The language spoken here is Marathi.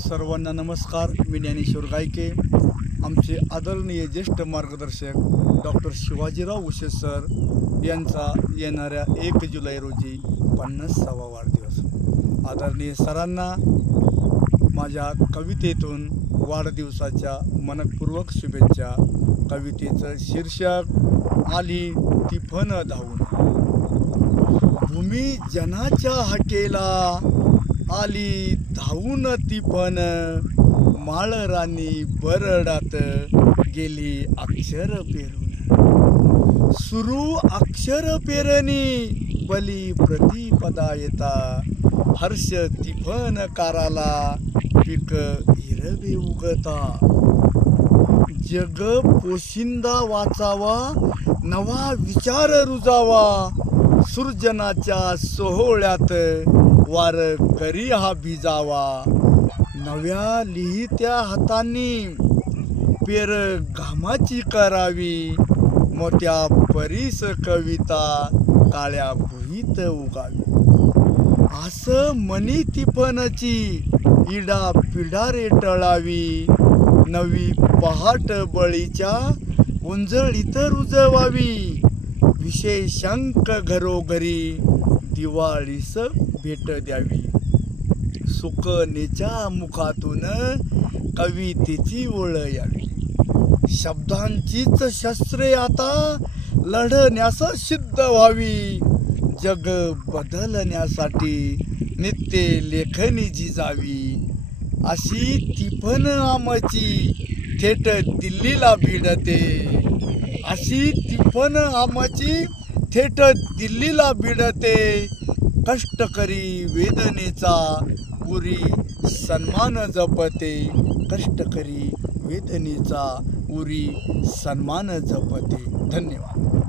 सर्वांना नमस्कार। मी ज्ञानेश्वर गायके। आमचे आदरणीय ज्येष्ठ मार्गदर्शक डॉक्टर शिवाजीराव उसे सर यांचा येणाऱ्या 1 जुलै रोजी 50वा वाढदिवस। आदरणीय सरांना माझ्या कवितेतून वाढदिवसाच्या मनपूर्वक शुभेच्छा। कवितेचं शीर्षक आली ती फन धावून। भूमी जनाच्या हाकेला आली धावून ती फन, माळरानी बरडात गेली अक्षर पेरून। सुरू अक्षर पेरणी बली प्रतिपदा येता, हर्ष तिफन काराला पीक हिरवे उगता। जग पोशिंदा वाचावा, नवा विचार रुजावा, सृजनाच्या सोहळ्यात वार करी हा भिजावा। नव्या लिहित्या हातांनी पेर घामाची करावी, मोठ्या परीस कविता काळ्या भुईत उगावी। असं मनी तिफनची इडा पिढा रेटळावी, नवी पहाट बळीच्या उंजळीत रुजवावी। विशेषांक घरोघरी दिवाळीस भेट द्यावी, सुकनेच्या मुखातून कवितेची ओळ यावी। शब्दांचीच शस्त्रे आता लढण्यास सिद्ध व्हावी, जग बदलण्यासाठी नित्य लेखनी जिजावी। अशी तिफन आमची थेट दिल्लीला भिडते, अशी तिफन आमची थेट दिल्लीला भिडते। कष्टकरी वेदनेचा उरी सन्मान जपते, कष्टकरी वेदनेचा उरी सन्मान जपते। धन्यवाद।